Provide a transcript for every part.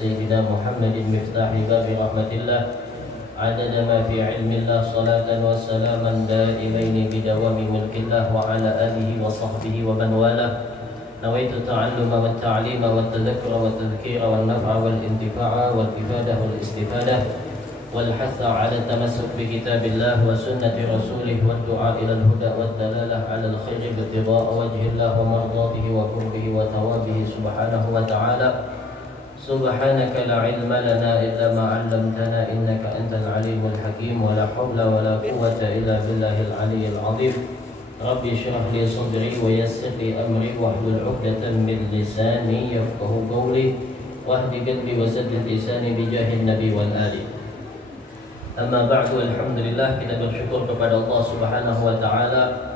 سيدنا محمد مفتاح باب رحمة الله عدد ما في علم الله صلاة وسلاما دائمين بدوام ملك الله وعلى آله وصحبه ومن والاه. نويت التعلم والتعليم والتذكر والتذكير والنفع والانتفاع والإفادة والاستفادة والحث على التمسك بكتاب الله وسنة رسوله والدعاء إلى الهدى والدلالة على الخير بابتغاء وجه الله ومرضاته وقربه وثوابه سبحانه وتعالى. سبحانك لا علم لنا إلا ما علمتنا إنك أنت العليم الحكيم ولا حول ولا قوة إلا بالله العلي العظيم. ربي اشرح لي صدري ويسر لي أمري واحلل عقدة من لساني يفقه قولي واهد قلبي وسدد لساني بجاه النبي والآل. Amma ba'du, alhamdulillah, kita bersyukur kepada Allah Subhanahu wa taala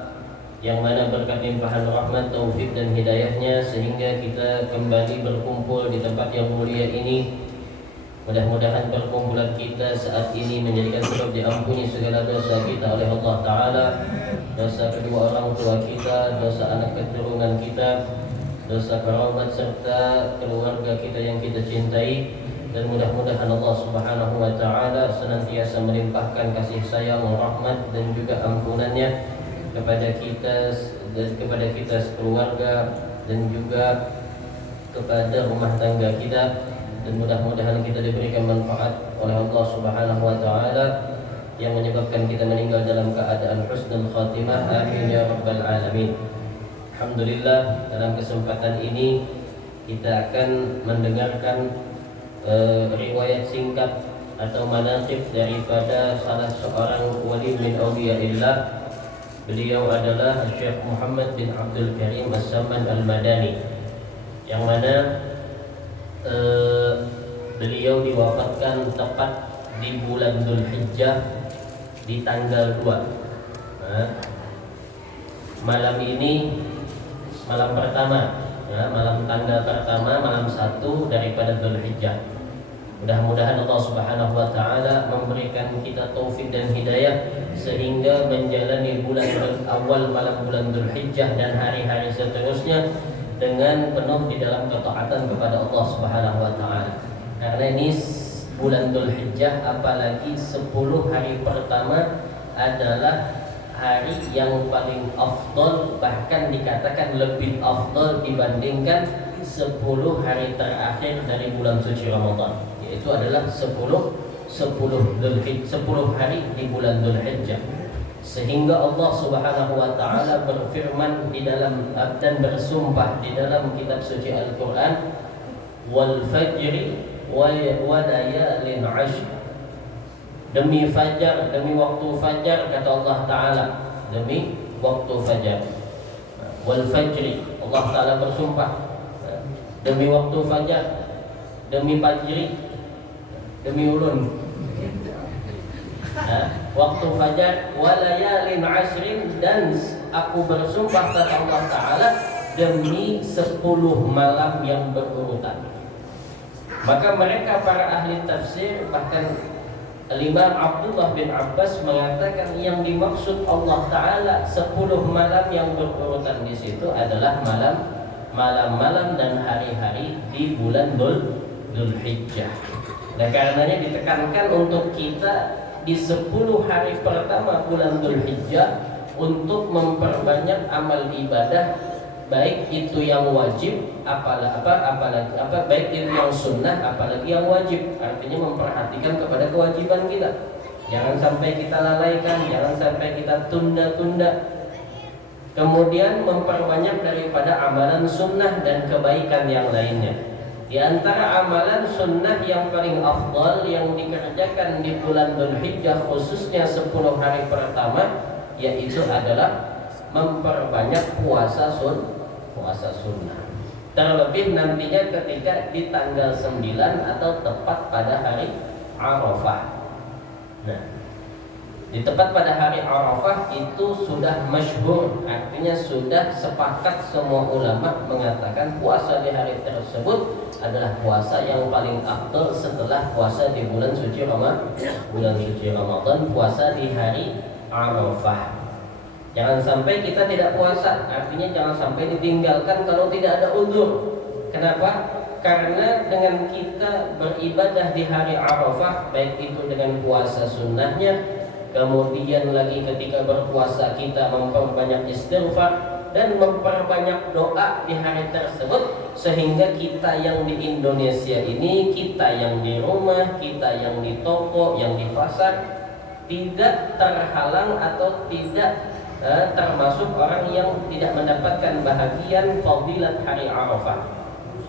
yang mana berkat limpahan rahmat, taufik dan hidayahnya sehingga kita kembali berkumpul di tempat yang mulia ini. Mudah-mudahan perkumpulan kita saat ini menjadikan sebab diampuni segala dosa kita oleh Allah taala, dosa kedua orang tua kita, dosa anak keturunan kita, dosa kerabat serta keluarga kita yang kita cintai. Dan mudah-mudahan Allah Subhanahu wa taala senantiasa melimpahkan kasih sayang, rahmat dan juga ampunannya kepada kita dan kepada kita sekeluarga dan juga kepada rumah tangga kita, dan mudah-mudahan kita diberikan manfaat oleh Allah Subhanahu wa taala yang menyebabkan kita meninggal dalam keadaan husnul khatimah. Amin ya rabbal alamin. Alhamdulillah, dalam kesempatan ini kita akan mendengarkan riwayat singkat atau manaqib daripada salah seorang wali min awliyaillah. Beliau adalah Syekh Muhammad bin Abdul Karim As-Saman Al-Madani, yang mana beliau diwafatkan tepat di bulan Dzulhijjah di tanggal 2. Malam ini malam pertama, malam tanggal pertama, malam 1 daripada Dzulhijjah. Mudah-mudahan Allah Subhanahu wa taala memberikan kita taufik dan hidayah sehingga menjalani bulan awal malam bulan Dzulhijjah dan hari-hari seterusnya dengan penuh di dalam ketaatan kepada Allah Subhanahu wa taala. Karena ini bulan Dzulhijjah, apalagi 10 hari pertama adalah hari yang paling afdal, bahkan dikatakan lebih afdal dibandingkan 10 hari terakhir dari bulan suci Ramadan. Itu adalah 10 hari di bulan Dzulhijjah. Sehingga Allah Subhanahu wa taala berfirman di dalam dan bersumpah di dalam kitab suci Al-Qur'an, wal fajri wa layalin 'ashr. Demi fajar, demi waktu fajar, kata Allah taala, demi waktu fajar. Wal fajri, Allah taala bersumpah demi waktu fajar, demi fajri, demi ulun, waktu fajar, walayalin 'ashrin, dan aku bersumpah kata Allah taala demi 10 malam yang berurutan. Maka mereka para ahli tafsir, bahkan Imam Abdullah bin Abbas mengatakan yang dimaksud Allah taala 10 malam yang berurutan di situ adalah malam-malam dan hari-hari di bulan Dzulhijjah. Nah, karenanya ditekankan untuk kita di 10 hari pertama bulan Dzulhijjah untuk memperbanyak amal ibadah, baik itu yang wajib baik itu yang sunnah, apalagi yang wajib. Artinya memperhatikan kepada kewajiban kita. Jangan sampai kita lalaikan, jangan sampai kita tunda-tunda. Kemudian memperbanyak daripada amalan sunnah dan kebaikan yang lainnya. Di antara amalan sunnah yang paling afdal yang dikerjakan di bulan Dzulhijjah, khususnya 10 hari pertama, yaitu adalah memperbanyak puasa sunnah. Terlebih nantinya ketika di tanggal 9 atau tepat pada hari Arafah. Nah, di tepat pada hari Arafah itu sudah masyhur, artinya sudah sepakat semua ulama mengatakan puasa di hari tersebut adalah puasa yang paling afdal setelah puasa di bulan suci Ramadan, puasa di hari Arafah. Jangan sampai kita tidak puasa, artinya jangan sampai ditinggalkan kalau tidak ada uzur. Kenapa? Karena dengan kita beribadah di hari Arafah, baik itu dengan puasa sunnahnya, kemudian lagi ketika berpuasa kita memperbanyak istighfar dan memperbanyak doa di hari tersebut, sehingga kita yang di Indonesia ini, kita yang di rumah, kita yang di toko, yang di pasar, tidak terhalang atau tidak termasuk orang yang tidak mendapatkan bahagian fadilat hari Arafah.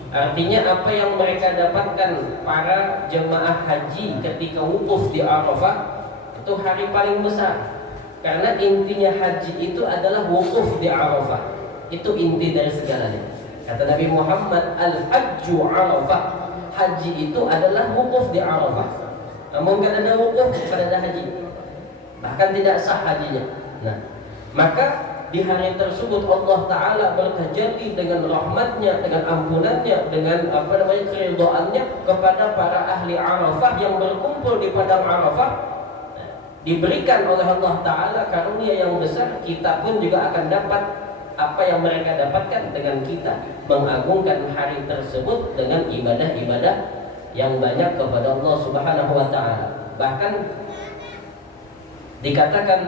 Artinya apa yang mereka dapatkan para jemaah haji ketika wukuf di Arafah itu hari paling besar. Karena intinya haji itu adalah wukuf di Arafah. Itu inti dari segalanya. Kata Nabi Muhammad, al-hajju Arafah. Haji itu adalah wukuf di Arafah. Namun kan ada wukuf, bukan ada haji. Bahkan tidak sah hajinya. Nah, maka di hari tersebut Allah Ta'ala bertajalli dengan rahmatnya, dengan ampunannya, dengan keridhaannya kepada para ahli Arafah yang berkumpul di padang Arafah. Diberikan oleh Allah Ta'ala karunia yang besar. Kita pun juga akan dapat apa yang mereka dapatkan dengan kita mengagungkan hari tersebut dengan ibadah-ibadah yang banyak kepada Allah Subhanahu wa Ta'ala. Bahkan dikatakan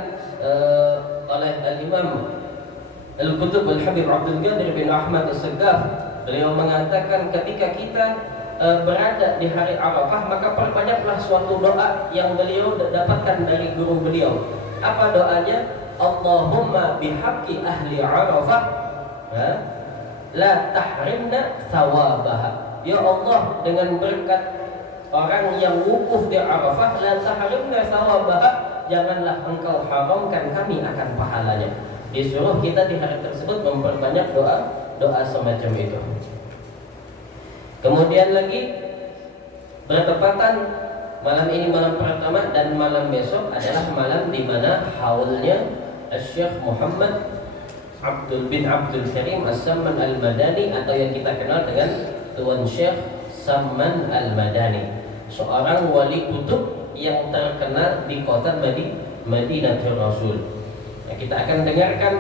oleh Al-Imam Al-Qutb Al-Habib Abdul Qadir bin Ahmad As-Saggaf, beliau mengatakan ketika kita berada di hari Arafah, maka perbanyaklah suatu doa yang beliau dapatkan dari guru beliau. Apa doanya? Allahumma bihaqqi ahli Arafah la tahrimna thawabaha. Ya Allah, dengan berkat orang yang wukuf di Arafah, la tahrimna thawabaha, janganlah engkau haramkan kami akan pahalanya. Disuruh kita di hari tersebut memperbanyak doa semacam itu. Kemudian lagi bertepatan malam ini, malam pertama dan malam besok adalah malam di mana haulnya Syekh Muhammad Abdul bin Abdul Karim As-Samman Al-Madani, atau yang kita kenal dengan Tuan Syekh Samman Al-Madani, seorang wali kutub yang terkenal di kota Madinatul Rasul. Kita akan dengarkan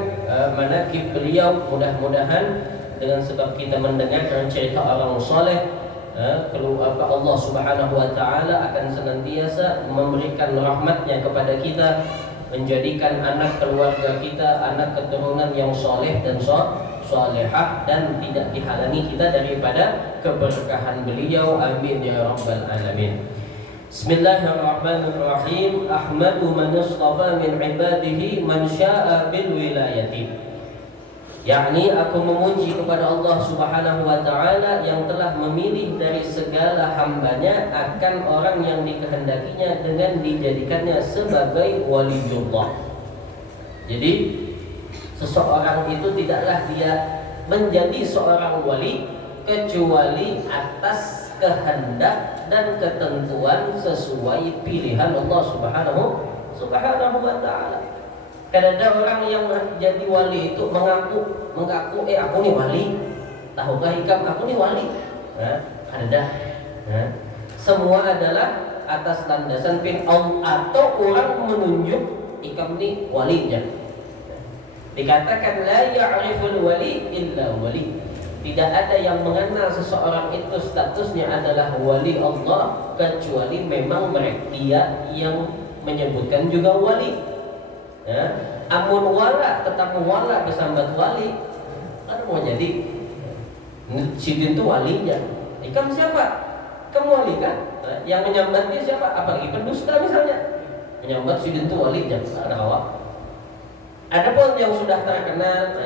manaqib beliau, mudah-mudahan dengan sebab kita mendengarkan cerita orang saleh, Allah Subhanahu wa Ta'ala akan senantiasa memberikan rahmatnya kepada kita, menjadikan anak keluarga kita anak keturunan yang saleh dan salehah, dan tidak dihalangi kita daripada keberkahan beliau. Amin ya rabbal alamin. Bismillahirrahmanirrahim. Ahmadu man istafa min ibadihi man syaa bil wilayati. Yakni aku memuji kepada Allah Subhanahu wa Ta'ala yang telah memilih dari segala hambanya akan orang yang dikehendakinya dengan dijadikannya sebagai waliullah. Jadi seseorang itu tidaklah dia menjadi seorang wali kecuali atas kehendak dan ketentuan sesuai pilihan Allah Subhanahu wa Ta'ala. Kadang-kadang orang yang jadi wali itu mengaku aku nih wali, tahukah hikam aku nih wali. Semua adalah atas landasan atau orang menunjuk hikam nih walinya. Dikatakan la ya'riful wali illa wali. Tidak ada yang mengenal seseorang itu statusnya adalah wali Allah kecuali memang dia yang menyebutkan juga wali. Amun wala tetap wala besambat wali. Kan mau jadi sidin itu walinya. Ikam siapa? Kamu wali kan? Yang menyambatnya siapa? Apalagi pendusta misalnya. Menyambat sidin itu walinya. Ada awak. Adapun yang sudah terkenal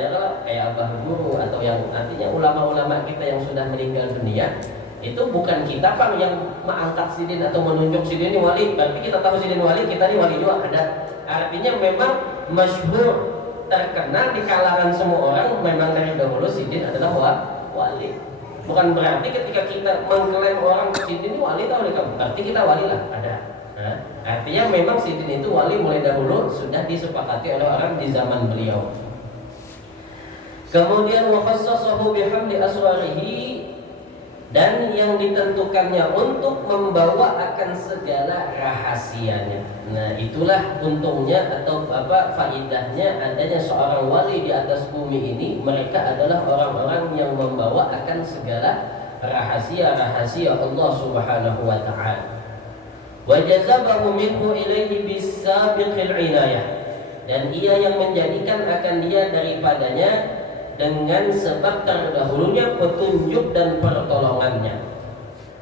kayak Abah Guru atau yang artinya ulama-ulama kita yang sudah meninggal dunia, itu bukan kita yang mengangkat sidin atau menunjuk sidin ini wali. Berarti kita tahu sidin wali, kita ini wali juga ada. Artinya memang masyhur, terkenal di kalangan semua orang, memang dari dahulu sidin adalah wali. Bukan berarti ketika kita mengklaim orang sidin ini wali tahu kamu, berarti kita wali lah, ada. Artinya memang sidin itu wali mulai dahulu sudah disepakati oleh orang di zaman beliau. Kemudian wa khassasahu bihamdi aswarihi, dan yang ditentukannya untuk membawa akan segala rahasianya. Nah, itulah untungnya atau faidahnya adanya seorang wali di atas bumi ini. Mereka adalah orang-orang yang membawa akan segala rahasia-rahasia Allah Subhanahu wa taala. Wa jazabahu minhu ilaihi bisabiqil inayah, dan ia yang menjadikan akan dia daripadanya dengan sebab terdahulunya petunjuk dan pertolongannya.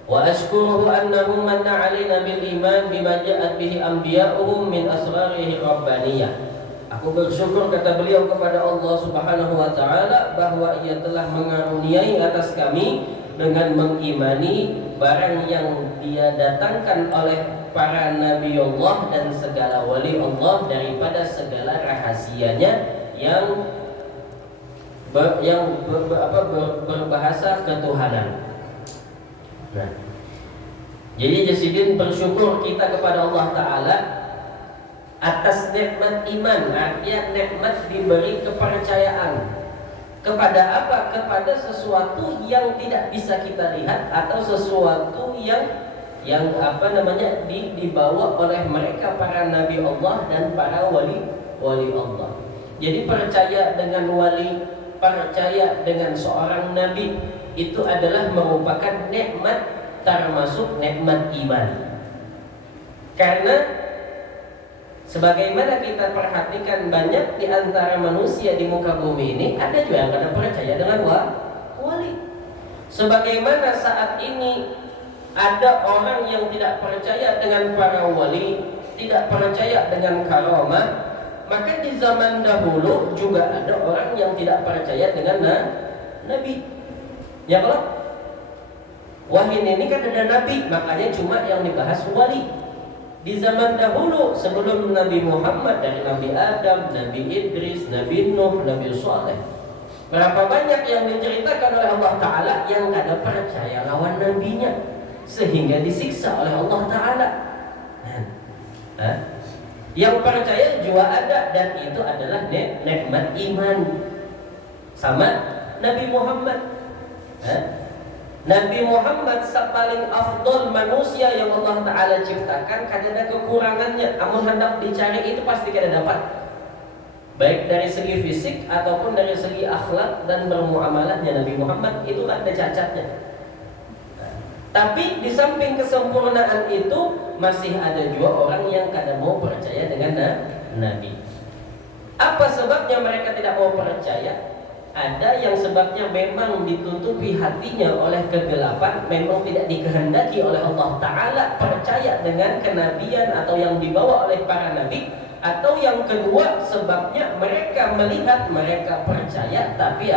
Wa ashkuruhu annahu manna alaina bil iman bima ja'at bihi anbiya'uhum min asrarihi rabbaniyah. Aku bersyukur, kata beliau, kepada Allah Subhanahu wa taala bahwa ia telah mengaruniai atas kami dengan mengimani barang yang dia datangkan oleh para nabi Allah dan segala wali Allah daripada segala rahasianya yang berbahasa ketuhanan. Nah, jadi Jasidin bersyukur kita kepada Allah Ta'ala atas nikmat iman, artinya nikmat diberi kepercayaan. Kepada apa? Kepada sesuatu yang tidak bisa kita lihat atau sesuatu yang dibawa oleh mereka para nabi Allah dan para wali Allah. Jadi percaya dengan wali, percaya dengan seorang nabi itu adalah merupakan nikmat, termasuk nikmat iman. Karena sebagaimana kita perhatikan, banyak di antara manusia di muka bumi ini ada juga yang tidak percaya dengan wali. Sebagaimana saat ini ada orang yang tidak percaya dengan para wali, tidak percaya dengan karamah, maka di zaman dahulu juga ada orang yang tidak percaya dengan nabi. Ya kalau wahyu ini kan ada nabi, makanya cuma yang dibahas wali. Di zaman dahulu sebelum Nabi Muhammad, dari Nabi Adam, Nabi Idris, Nabi Nuh, Nabi Saleh, berapa banyak yang diceritakan oleh Allah Ta'ala yang ada percaya lawan nabinya sehingga disiksa oleh Allah Ta'ala. Yang percaya juga ada, dan itu adalah nikmat iman sama Nabi Muhammad. Nabi Muhammad paling afdol manusia yang Allah Ta'ala ciptakan, kadang ada kekurangannya, namun hendak dicari itu pasti kada dapat, baik dari segi fisik ataupun dari segi akhlak dan bermuamalahnya. Nabi Muhammad itu ada cacatnya. Tapi di samping kesempurnaan itu masih ada juga orang yang kada mau percaya dengan Nabi. Apa sebabnya mereka tidak mau percaya? Ada yang sebabnya memang ditutupi hatinya oleh kegelapan, memang tidak dikehendaki oleh Allah Ta'ala percaya dengan kenabian atau yang dibawa oleh para nabi. Atau yang kedua, sebabnya mereka melihat, mereka percaya, tapi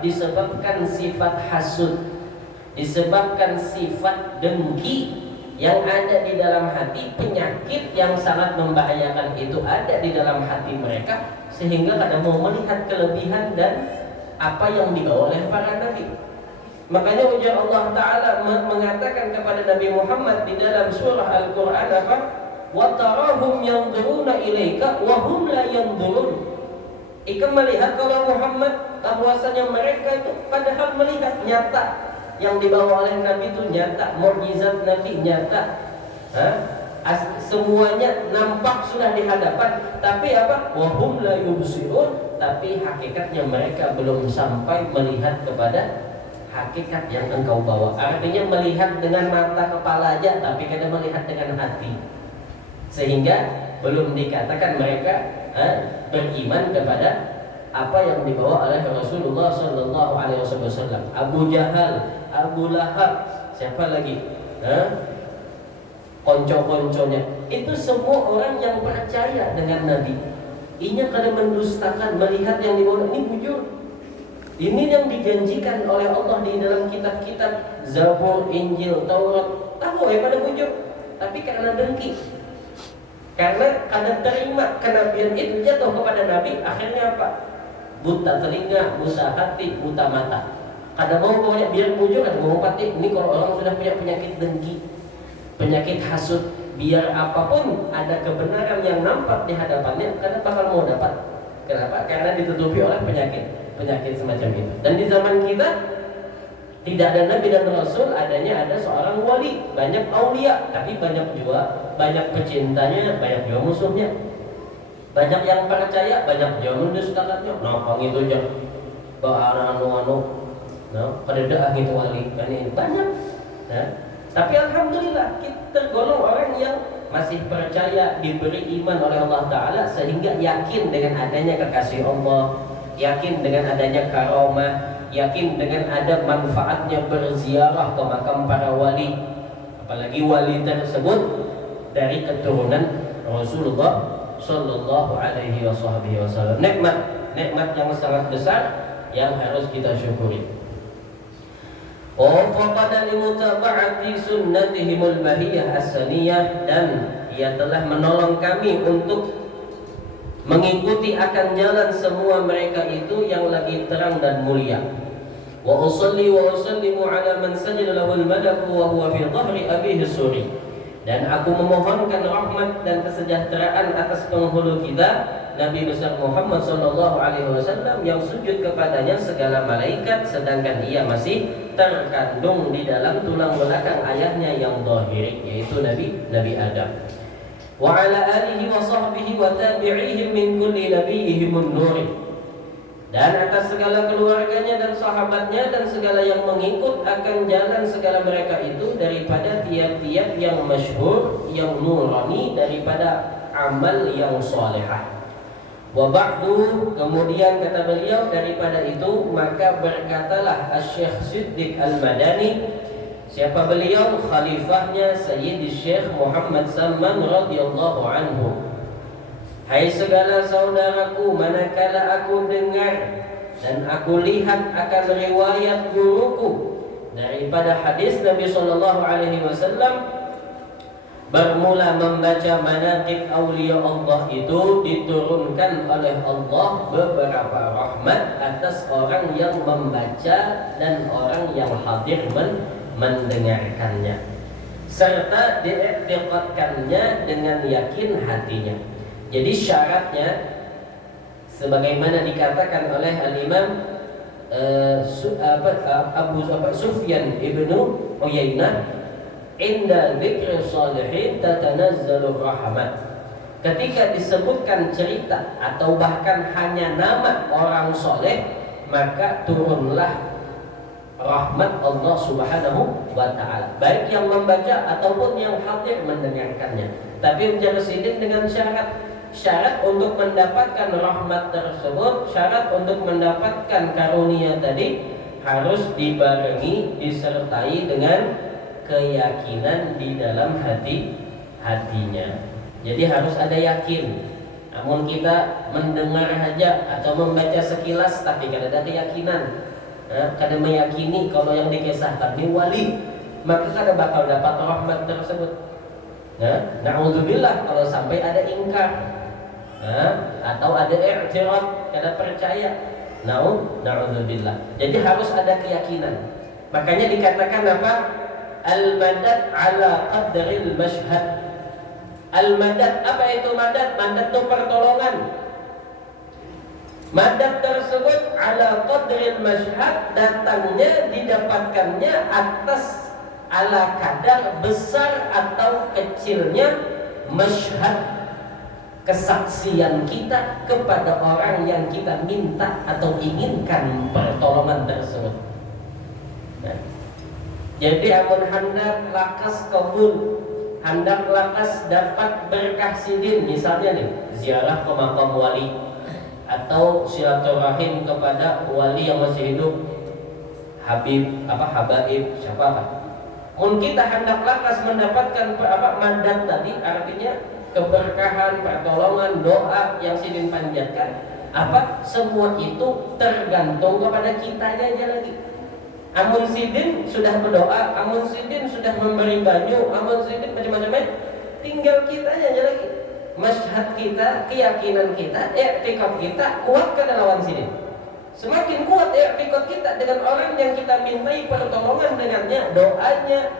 disebabkan sifat hasud, disebabkan sifat dengki yang ada di dalam hati, penyakit yang sangat membahayakan itu ada di dalam hati mereka, sehingga kadang mau melihat kelebihan dan apa yang dibawa oleh para nabi. Makanya ujar Allah Ta'ala mengatakan kepada Nabi Muhammad di dalam surah Al-Quran wa tarahum yanzuruna ilaika wa hum la yanzurun. Ikan melihat kalau Muhammad bahwasanya mereka itu padahal melihat nyata yang dibawa oleh Nabi itu nyata, mukjizat Nabi nyata, semuanya nampak sudah di hadapan, tapi wahum la yubsirun, tapi hakikatnya mereka belum sampai melihat kepada hakikat yang engkau bawa. Artinya melihat dengan mata kepala aja, tapi kada melihat dengan hati, sehingga belum dikatakan mereka beriman kepada apa yang dibawa oleh Rasulullah Sallallahu Alaihi Wasallam. Abu Jahal, Abu Lahab, siapa lagi? Konco-konconya itu semua orang yang percaya dengan Nabi. Inya kada mendustakan, melihat yang dibawa ini bujur. Ini yang dijanjikan oleh Allah di dalam kitab-kitab Zabur, Injil, Taurat. Tahu pada bujur, tapi karena dengki, karena kada terima kenabian itu jatuh kepada Nabi, akhirnya buta telinga, buta hati, buta mata. Kada mau pokoknya biar bujur, kada mau pati. Ini kalau orang sudah punya penyakit dengki, penyakit hasud, biar apapun ada kebenaran yang nampak di hadapannya, kada bakal mau dapat. Kenapa? Karena ditutupi oleh penyakit semacam itu. Dan di zaman kita tidak ada nabi dan rasul, adanya ada seorang wali, banyak aulia, tapi banyak pecintanya, banyak juga musuhnya. Banyak yang percaya, banyak juga mendustakannya. Nah, itu aja bahara anu pada doa gitu wali kan ini banyak. Nah, tapi alhamdulillah kita tergolong orang yang masih percaya, diberi iman oleh Allah Ta'ala, sehingga yakin dengan adanya kekasih Allah, yakin dengan adanya karamah, yakin dengan ada manfaatnya berziarah ke makam para wali, apalagi wali tersebut dari keturunan Rasulullah Sallallahu Alaihi Wasallam. Nikmat yang sangat besar yang harus kita syukuri. Faqad limutaba'ati sunnatihimul bahiyah as-saniyah, dan ia telah menolong kami untuk mengikuti akan jalan semua mereka itu yang lagi terang dan mulia. Wa usalli wa usallimu ala man sajada lahul malaku wa huwa fi dhahri abihi suri. Dan aku memohonkan rahmat dan kesejahteraan atas penghulu kita Nabi besar Muhammad sallallahu alaihi wasallam yang sujud kepadanya segala malaikat, sedangkan ia masih terkandung di dalam tulang belakang ayahnya yang zahiri, yaitu Nabi Adam. Wa ala alihi wa sahbihi wa tabi'ihim min kulli nabiyyihimun nuri. Dan atas segala keluarganya dan sahabatnya dan segala yang mengikut akan jalan segala mereka itu daripada tiap-tiap yang masyhur, yang nurani, daripada amal yang salihah. Wa ba'du, kemudian kata beliau, daripada itu maka berkatalah Asy-Syaikh Siddiq Al-Madani. Siapa beliau? Khalifahnya Sayyidi Syekh Muhammad Salman radhiyallahu anhu. Hai segala saudaraku, manakala aku dengar dan aku lihat akan riwayat guruku daripada hadis Nabi sallallahu alaihi wasallam, bermula membaca manaqib auliya Allah itu diturunkan oleh Allah beberapa rahmat atas orang yang membaca dan orang yang hadir mendengarkannya, serta diiktikadkannya dengan yakin hatinya. Jadi syaratnya sebagaimana dikatakan oleh Al-Imam Abu Sufyan ibnu Uyainah, inda dzikri shalihin tatanazzalur rahmat. Ketika disebutkan cerita atau bahkan hanya nama orang soleh, maka turunlah rahmat Allah Subhanahu wa ta'ala, baik yang membaca ataupun yang hadir mendengarkannya. Tapi menjadi dengan syarat untuk mendapatkan rahmat tersebut, syarat untuk mendapatkan karunia tadi harus dibarengi, disertai dengan keyakinan di dalam hatinya. Jadi harus ada yakin. Namun kita mendengar saja atau membaca sekilas tapi kada ada keyakinan, kada meyakini kalau yang dikisahkan ini wali, maka kada bakal dapat rahmat tersebut. Na'udzubillah kalau sampai ada ingkar, atau ada i'tirad, kada percaya. Na'udzubillah. Jadi harus ada keyakinan. Makanya dikatakan apa? Al-madad ala qadril mashhad. Al-madad, apa itu madad? Madad itu pertolongan. Madad tersebut ala qadril mashhad, datangnya, didapatkannya atas ala kadar besar atau kecilnya mashhad, kesaksian kita kepada orang yang kita minta atau inginkan pertolongan tersebut. Jadi amun hendak lakas kabul, hendak lakas dapat berkah sidin, misalnya nih ziarah ke makam wali atau silaturahim kepada wali yang masih hidup, habaib siapa kan? Mungkin kita hendak lakas mendapatkan mandat tadi, artinya keberkahan, pertolongan, doa yang sidin panjatkan, semua itu tergantung kepada kitanya aja lagi. Amun sidin sudah berdoa, amun sidin sudah memberi baju, amun sidin macam-macam, tinggal kitanya aja lagi. Masyhad kita, keyakinan kita, i'tikad kita kuat kada lawan sidin. Semakin kuat i'tikad kita dengan orang yang kita mintai pertolongan dengannya, doanya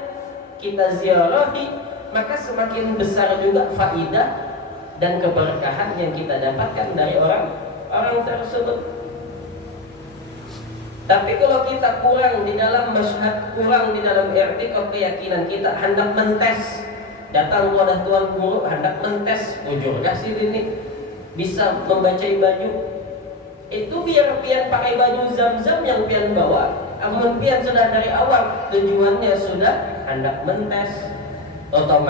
kita ziarahi, maka semakin besar juga faidah dan keberkahan yang kita dapatkan dari orang tersebut. Tapi kalau kita kurang di dalam masyhad, kurang di dalam i'tikad keyakinan kita, hendak mentes, datang wadah tuan guru hendak mentes, bujur kasih ini bisa membaca baju, itu biar pian pakai baju zam-zam yang pian bawa, Kemudian sudah dari awal tujuannya sudah hendak mentes, otomatis